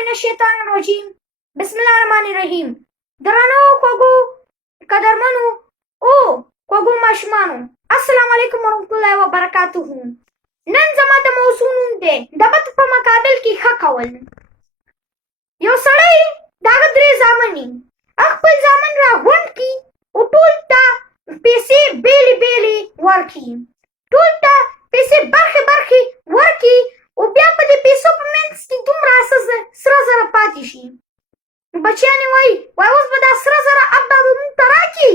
من الشیطان الرجیم بسم الله الرحمن الرحیم. درنو خوږو قدرمنو او خوږو ماشومانو السلام علیکم ورحمت الله وبرکاته. نن زما د موضوع نوم دی د بد په مقابل کې ښه کول. یو سړی د هغه درې زامن وي، خپل زامن راغونډ کړي او ټول ته پیسې بیلې بیلې ورکړي، ټول ته پیسې برخې برخې ورکړي او بیا په دې پیسو په منځ کې دومره سره زره پاتې شي. بچیان یې وایي اوس به دا سره زره ابا به موږ ته راکړي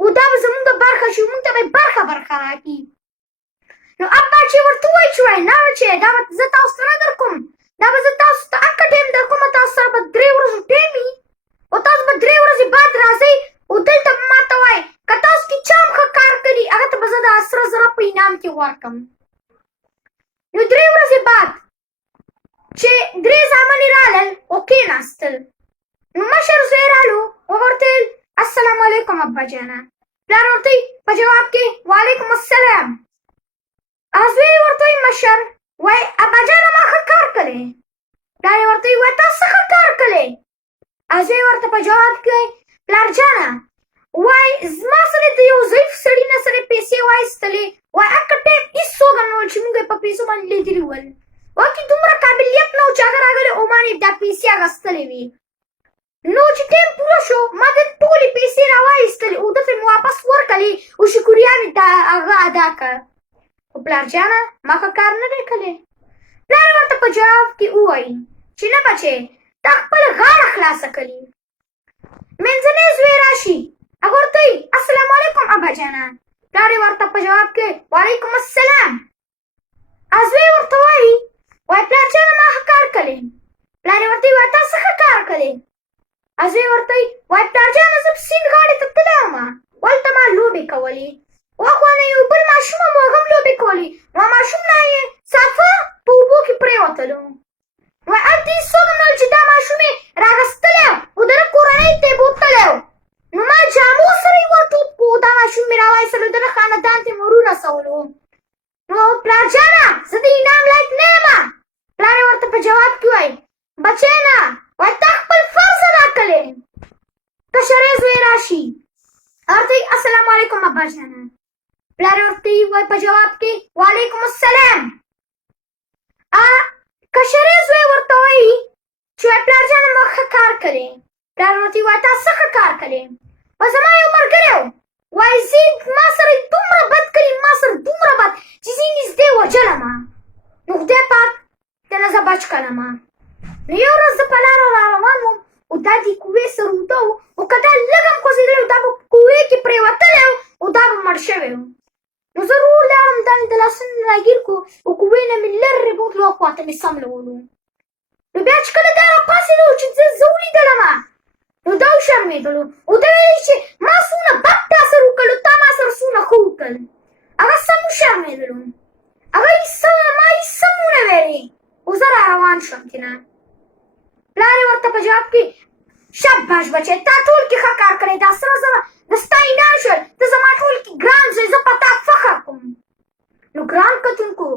او دا به زموږ برخه شي، موږ ته به برخه راکړي. نو ابا چې ورته وایي چې نه چې دا به زه تاسو ته نه درکوم، دا به زه تاسو ته هغه ټایم درکوم، تاسو سره به 3 ورځو ټایم وي او تاسو به 3 ورځې بعد راځئ او دلته به ماته وایي که تاسو کې چا هم ښه کار کړي هغه ته به زه دا سره زره په انعام کې ورکړم. نو 3 ورځې بعد چې 3 زامن یې رالل او کېناستل، نو مشر زوی رالو هغه ورته ویل السلام علیکم ابا جانه. پلار ورته په جواب کې وعلیکم السلام. زوی ورته وایي مشر وایي ابا جانه ما ښه کار کړی. پلار یې ورته وایي تا څه ښه کار کړی؟ زوی ورته په جواب کې وایي پلار جانه وایي زما سره د یو ضعیف سړي نه سره پیسې وایستلې، وایي هغه ټایم هېڅوک نه ول چې موږ یې په پیسو باندې لیدلي ول، واقعي دومره قابلیت نه و چې هغه راغلی او ما نه دا پیسې اخیستلې وي. نو چې ټایم پوره شو ما د ټولې پیسې راوایستلې او دته مې واپس ورکړلې او شکریه مې هغه ادا کړ. خو پلار جانه ما ښه کار نه دی کړی. پلار ورته په جواب کې ووایي چې نه بچې تا خپله غاړه خلاصه کړي. منځنی زوی راشي هغه ورته وایي السلام علیکم ابا جانه. پلار یې ورته په جواب کې وعلیکم السلام. زوی ورته وایي پلار جانه ما ښه کار کړی. پلار یې ورته وایي تا څه ښه کار کړی؟ زوی ورته وایي پلار جانه زه په سیند غاړې ته تللی وم، هلته ما لوبې کولې، واخوا نه یو بل ماشوم هم هغه هم لوبې کولې، نو ماشوم نه یې صافه په اوبو کې پرېوتلو، وایي هلته هېڅوک هم نه ول چې دا ماشوم یې راغستلی او د ده کورنۍ ته یې بوتلی و، نو ما جامو سره یې ورټوپ کړو، دا ماشوم مې راوایستلو، د ده خاندان ته یې ورورسولو. نو پلار جانه زه د انعام لایق نه یم. پلار یې ورته په جواب کې وایي بچیانه وایي تا خپل فرض ادا کړی. کشری زوی راشي ورته وایي السلام علیکم ابا جانه. پلار یې ورته وایي په جواب کې وعلیکم السلام. کشری زوی ورته وایي چې پلار جانه ما ښه کار کړی. پلار ورته وایي تا څه ښه کار کړی؟ زما یو ملګری و وایي زه ما سره دومره بد کړي، ما سره دومره بد چې زه یې نږدې وژلم، نو خدای پاک ترنه زه بچ کړم. نو یو ورځ زه په لاره را روان وم او دا د کوې سره اوده و او که دا لږ هم خوځېدلی و دا به کوې کې پرېوتلی و او دا به مړ شوی و. نو زه ور لاړم، دا مې د لاسونو راګیر کړو او کوې نه مې لرې بوتلو او خواته مې سملولو. نو بیا چې کله دا راپاڅېدو چې زه ولیدلم نو دا وشرمېدلو او دا ویل چې ما څونه بد تا سره وکړلو، تا ما سره څونه ښه وکړل. هغه سم وشرمېدلو، هغه ما هېڅ هم ونه ویلې او زه را روان شوم که نه. پلار یې ورته په جواب کې شاباش بچی تا ټول کې ښه کار کړی، دا سره زره د ستا انعام شول، ته زما ټول کې ګران زوی، زه په تا فخر کوم. نو ګران کتونکو